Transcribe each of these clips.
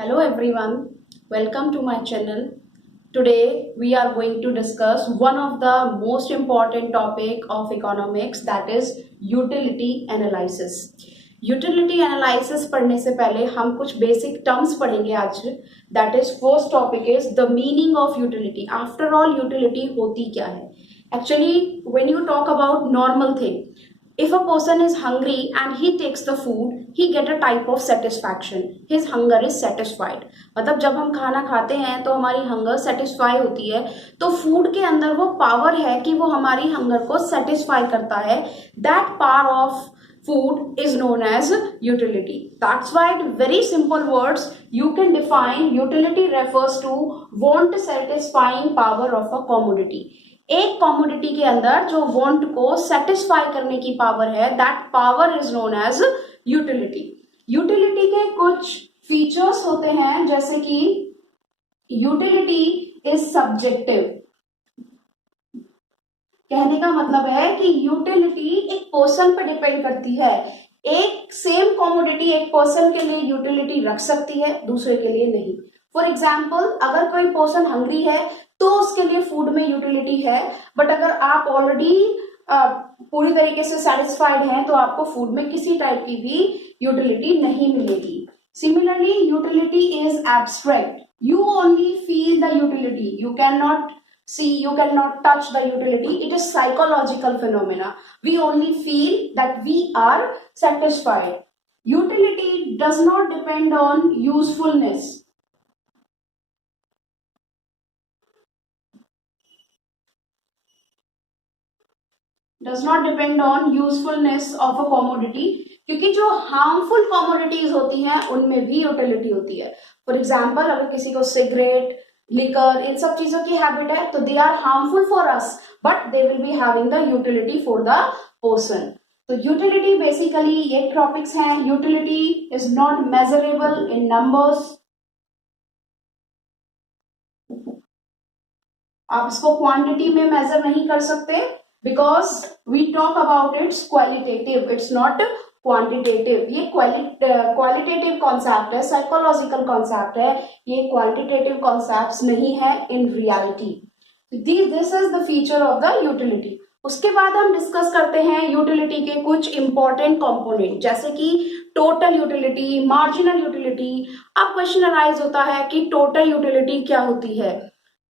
Hello everyone, welcome to my channel. Today we are going to discuss one of the most important topic of economics, that is utility analysis. Utility analysis पढ़ने से पहले हम कुछ basic terms पढ़ेंगे आज. That is first topic is the meaning of utility. After all, utility होती क्या है? Actually, when you talk about normal thing, if a person is hungry and he takes the food, he get a type of satisfaction. His hunger is satisfied. मतलब जब हम खाना खाते हैं तो हमारी हंगर सेटिस्फाई होती है. तो फूड के अंदर वो पावर है कि वो हमारी हंगर को सेटिस्फाई करता है. That power of food is known as utility. That's why in very simple words you can define utility refers to want satisfying power of a commodity. एक कॉमोडिटी के अंदर जो वांट को सेटिस्फाई करने की पावर है, that power is known as utility. Utility के कुछ फीचर्स होते हैं, जैसे कि यूटिलिटी इज सब्जेक्टिव. कहने का मतलब है कि यूटिलिटी एक पर्सन पर डिपेंड करती है. एक सेम कॉमोडिटी एक पर्सन के लिए यूटिलिटी रख सकती है, दूसरे के लिए नहीं. फॉर एग्जाम्पल, अगर कोई पर्सन हंग्री है तो उसके लिए फूड में यूटिलिटी है, बट अगर आप ऑलरेडी पूरी तरीके से सेटिस्फाइड हैं तो आपको फूड में किसी टाइप की भी यूटिलिटी नहीं मिलेगी. Similarly, utility is abstract. You only feel the utility, you cannot see, you cannot touch the utility. It is psychological phenomena. We only feel that we are satisfied. Utility does not depend on usefulness. Does not depend on usefulness of a commodity. क्योंकि जो harmful commodities होती हैं उनमें भी utility होती है. For example, अगर किसी को सिगरेट, लिकर, इन सब चीजों की हैबिट है तो they are harmful for us, but they will be having the utility for the person. तो यूटिलिटी बेसिकली ये टॉपिक्स हैं. Utility is not measurable in numbers. आप इसको क्वांटिटी में मेजर नहीं कर सकते, because we talk about it's qualitative, it's not quantitative. ये क्वालिटेटिव कॉन्सेप्ट है, साइकोलॉजिकल कॉन्सेप्ट है. ये क्वांटिटेटिव कॉन्सेप्ट नहीं है in reality. This is the feature of the utility. उसके बाद हम डिस्कस करते हैं यूटिलिटी के कुछ इंपॉर्टेंट कंपोनेंट, जैसे कि टोटल यूटिलिटी, मार्जिनल यूटिलिटी. अब क्वेश्चन अराइज होता है कि टोटल यूटिलिटी क्या होती है.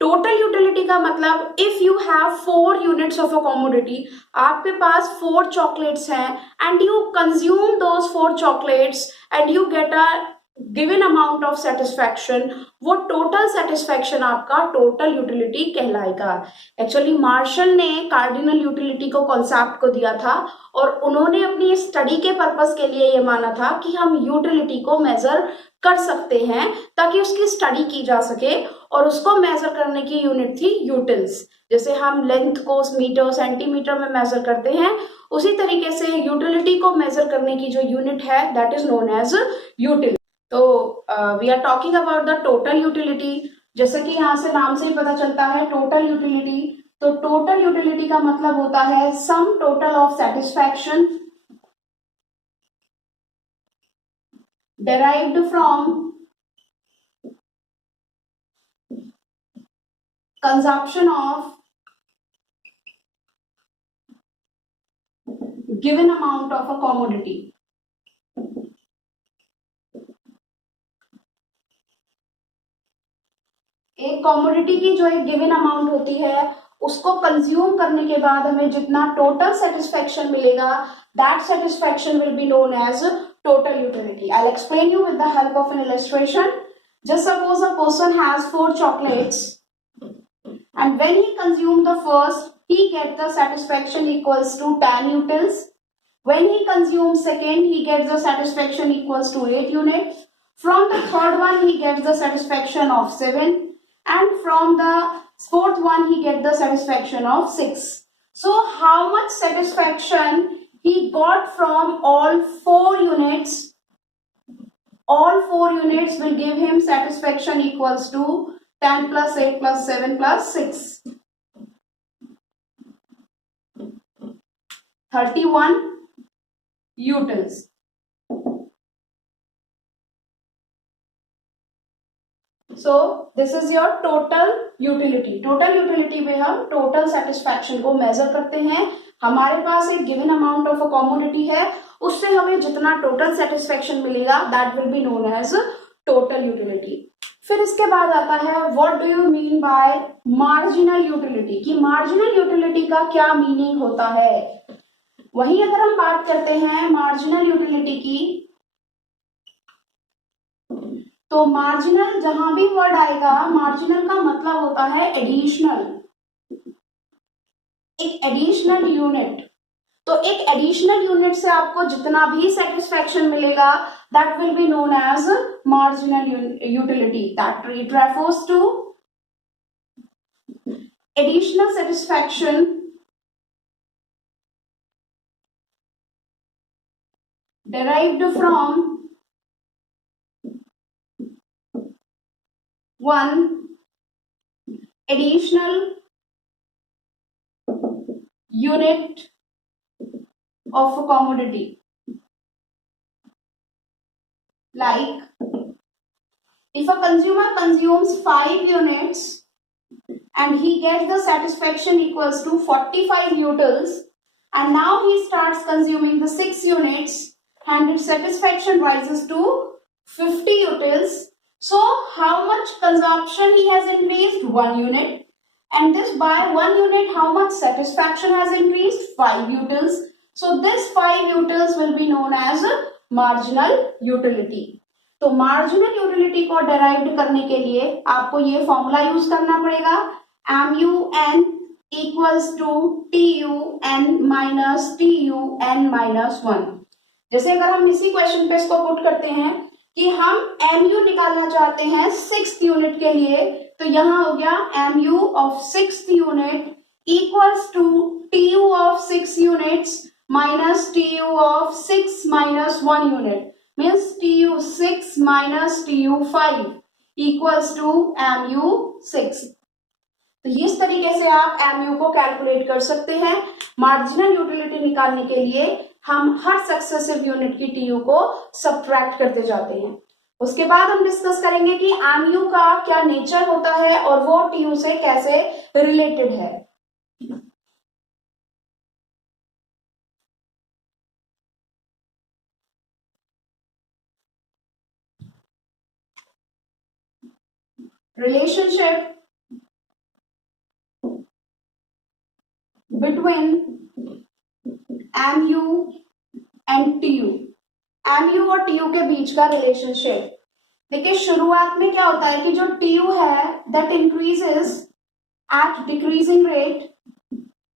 टोटल यूटिलिटी का मतलब, if you have 4 units of a commodity, आपके पास 4 चॉकलेट्स हैं and you consume those 4 chocolates and you get a given amount of satisfaction, वो टोटल सेटिस्फैक्शन आपका टोटल यूटिलिटी कहलाएगा. एक्चुअली मार्शल ने कार्डिनल यूटिलिटी को concept को दिया था और उन्होंने अपनी स्टडी के पर्पस के लिए ये माना था कि हम यूटिलिटी को मेजर कर सकते हैं ताकि उसकी स्टडी की जा सके, और उसको मेजर करने की यूनिट थी यूटिल्स. जैसे हम लेंथ को मीटर, सेंटीमीटर में मेजर करते हैं, उसी तरीके से यूटिलिटी को मेजर करने की जो यूनिट है that is known as utility. तो we are talking about the total utility. जैसे कि यहाँ से नाम से ही पता चलता है टोटल यूटिलिटी. तो टोटल यूटिलिटी का मतलब होता है sum total of satisfaction derived from consumption of given amount of a commodity. एक कॉमोडिटी की जो एक गिवन अमाउंट होती है, उसको कंज्यूम करने के बाद हमें जितना टोटल सेटिस्फैक्शन मिलेगा, that satisfaction will be known as total utility. I'll explain you with the help of an illustration. Just suppose a person has 4 chocolates and when he consumed the first, he gets the satisfaction equals to 10 utils. When he consumes second, he gets the satisfaction equals to 8 units. From the third one, he gets the satisfaction of 7, and from the fourth one, he gets the satisfaction of 6. So how much satisfaction he got from all 4 units? All 4 units will give him satisfaction equals to 10 plus 8 plus 7 plus 6. 31 utils. So this is your total utility. Total utility में हम total satisfaction को major करते हैं। हमारे पास एक given amount of a commodity है, उससे हमें जितना टोटल सेटिस्फैक्शन मिलेगा that will be known as total utility. फिर इसके बाद आता है what do you mean by marginal utility, कि मार्जिनल यूटिलिटी का क्या मीनिंग होता है। वहीं अगर हम बात करते हैं मार्जिनल यूटिलिटी की, तो मार्जिनल जहां भी वर्ड आएगा, मार्जिनल का मतलब होता है एडिशनल, एक एडिशनल यूनिट। तो एक एडिशनल यूनिट से आपको जितना भी सेटिस्फैक्शन मिलेगा that will be known as marginal utility. That it refers to additional satisfaction derived from one additional unit of a commodity. Like if a consumer consumes 5 units and he gets the satisfaction equals to 45 utils, and now he starts consuming the 6 units and its satisfaction rises to 50 utils. So how much consumption he has increased? 1 unit. And this by 1 unit, how much satisfaction has increased? 5 utils. So this 5 utils will be known as marginal utility. तो marginal utility को derive करने के लिए आपको ये formula use करना पड़ेगा, MUN equals to TUN minus TUN-1। जैसे अगर हम इसी क्वेश्चन पे इसको पुट करते हैं कि हम MU निकालना चाहते हैं 6th यूनिट के लिए, तो यहां हो गया MU of 6th unit equals to TU of 6 units minus TU of 6 minus 1 unit, means TU6 minus TU5 equals to MU6। तो इस तरीके से आप MU को कैलकुलेट कर सकते हैं। मार्जिनल यूटिलिटी निकालने के लिए हम हर सक्सेसिव यूनिट की TU को सब्ट्रैक्ट करते जाते हैं। उसके बाद हम डिस्कस करेंगे कि MU का क्या नेचर होता है और वो TU से कैसे रिलेटेड है। Relationship between MU and TU, MU और TU के बीच का रिलेशनशिप। देखिए शुरुआत में क्या होता है कि जो TU है that increases at decreasing rate,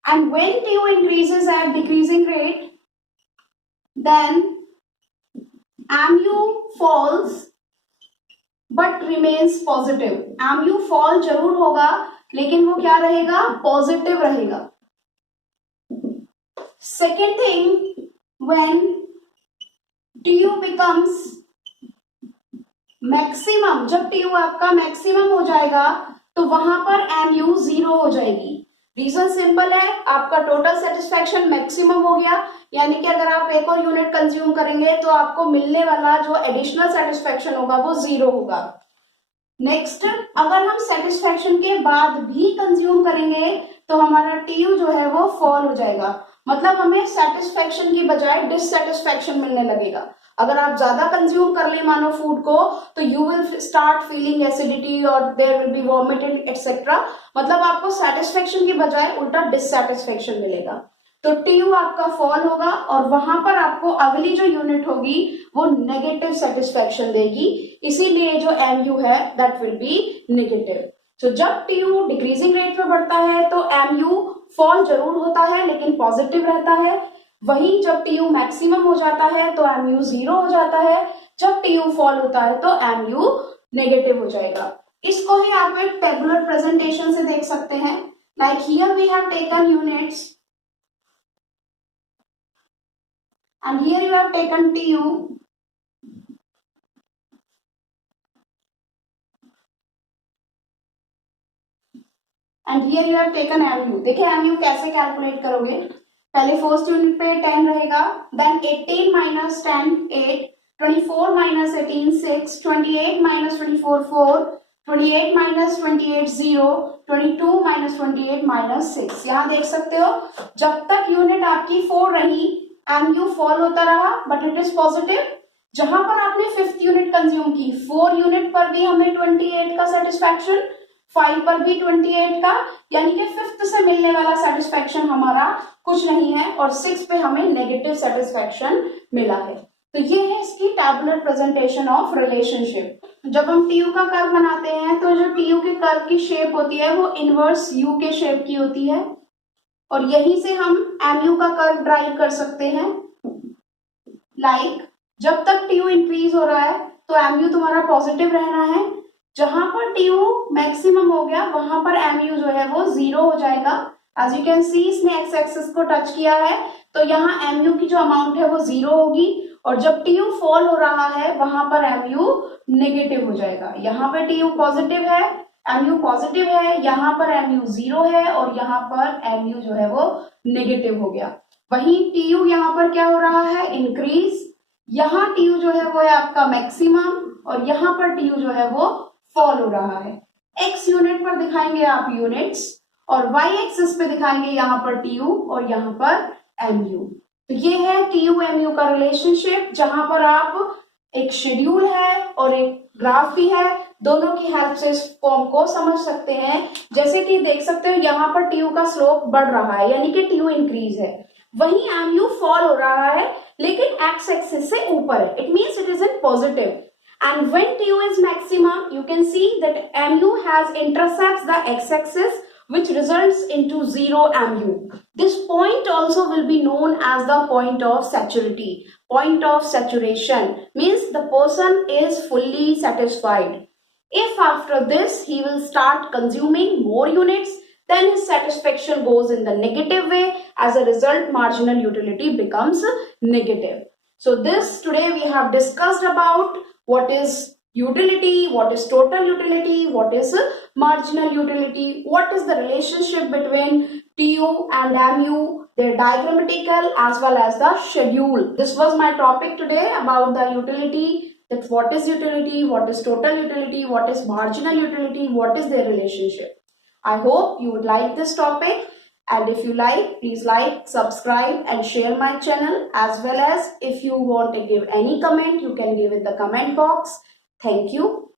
and when TU increases at decreasing rate then MU falls but remains positive. MU fall जरूर होगा लेकिन वो क्या रहेगा? पॉजिटिव रहेगा। Second thing, when TU becomes maximum, जब TU आपका मैक्सिमम हो जाएगा तो वहां पर MU 0 हो जाएगी। रीजन सिंपल है, आपका टोटल सेटिस्फैक्शन मैक्सिमम हो गया, यानी कि अगर आप एक और यूनिट कंज्यूम करेंगे तो आपको मिलने वाला जो एडिशनल सेटिस्फैक्शन होगा वो 0 होगा। नेक्स्ट, अगर हम सेटिस्फैक्शन के बाद भी कंज्यूम करेंगे तो हमारा TU जो है वो फॉल हो जाएगा, मतलब हमें सेटिस्फैक्शन की बजाय डिससेटिस्फैक्शन मिलने लगेगा। अगर आप ज्यादा कंज्यूम कर ले मानो फूड को तो you will start feeling acidity और there will be vomiting etcetera, मतलब आपको सेटिस्फैक्शन की बजाय उल्टा डिससेटिस्फैक्शन मिलेगा। तो TU आपका फॉल होगा और वहां पर आपको अगली जो यूनिट होगी वो नेगेटिव सेटिस्फैक्शन देगी, इसीलिए जो MU है दैट विल बी नेगेटिव। तो जब TU डिक्रीजिंग रेट पे बढ़ता है तो MU फॉल जरूर होता है लेकिन पॉजिटिव रहता है, वहीं जब TU मैक्सिमम हो जाता है तो MU 0 हो जाता है, जब TU फॉल होता है तो MU नेगेटिव हो जाएगा। इसको ही आप एक टेबुलर प्रेजेंटेशन से देख सकते हैं, like here we have taken units and here you have taken TU and here you have taken MU। देखिए MU कैसे कैलकुलेट करोगे, पहले फर्स्ट यूनिट पे 10 रहेगा, then 18 minus 10 8, 24 minus 18 6, 28 minus 24 4, 28 minus 28 0, 22 minus 28 minus 6। यहाँ देख सकते हो जब तक यूनिट आपकी 4 रही एमयू फॉल होता रहा बट इट इज पॉजिटिव। जहां पर आपने 5th यूनिट कंज्यूम की 4 यूनिट पर भी हमें 28 का सेटिस्फैक्शन, 5 पर भी 28 का, यानी कि 5th से मिलने वाला सेटिस्फैक्शन हमारा कुछ नहीं है और 6 पे हमें नेगेटिव सेटिस्फैक्शन मिला है। तो ये है इसकी टैबुलर प्रेजेंटेशन ऑफ रिलेशनशिप। जब हम टीयू का कर्व बनाते हैं तो जो टीयू के कर्व की शेप होती है वो इनवर्स यू के शेप की होती है और यहीं से हम एमयू का कर्व ड्राइव कर सकते हैं। लाइक जब तक टीयू इंक्रीज हो रहा है तो एमयू तुम्हारा पॉजिटिव रहना है, जहां पर टीयू मैक्सिमम हो गया वहां पर एमयू जो है वो 0 हो जाएगा। एज यू कैन सी इसने एक्स एक्सिस को टच किया है तो यहाँ एमयू की जो अमाउंट है वो 0 होगी और जब टीयू फॉल हो रहा है वहां पर एमयू नेगेटिव हो जाएगा। यहाँ पे टीयू पॉजिटिव है, एमयू पॉजिटिव है, यहाँ पर एमयू 0 है और यहाँ पर एमयू जो है वो नेगेटिव हो गया। वहीं टीयू यहाँ पर क्या हो रहा है, इंक्रीज। यहाँ टीयू जो है वो है आपका मैक्सिमम और यहाँ पर टीयू जो है वो फॉल हो रहा है। एक्स यूनिट पर दिखाएंगे आप यूनिट्स और वाई एक्सिस पे दिखाएंगे यहाँ पर टीयू और यहाँ पर एमयू। तो ये है टीयू एमयू का रिलेशनशिप, जहां पर आप एक शेड्यूल है और एक ग्राफ भी है, दोनों की हेल्प से इस फॉर्म को समझ सकते हैं। जैसे कि देख सकते हो यहाँ पर टीयू का स्लोप बढ़ रहा है यानी कि टीयू इंक्रीज है, वहीं एमयू फॉल हो रहा है लेकिन एक्स एक्सिस से ऊपर है, it means it is in positive. And when TU is maximum, you can see that MU has intercepts the x-axis, which results into 0 MU. This point also will be known as the point of saturity. Point of saturation means the person is fully satisfied. If after this he will start consuming more units, then his satisfaction goes in the negative way. As a result, marginal utility becomes negative. So this today we have discussed about what is utility, what is total utility, what is marginal utility, what is the relationship between TU and MU, their diagrammatical as well as the schedule. This was my topic today about the utility, that what is utility, what is total utility, what is marginal utility, what is their relationship. I hope you would like this topic. And if you like, please like, subscribe and share my channel, as well as if you want to give any comment, you can give in the comment box. Thank you.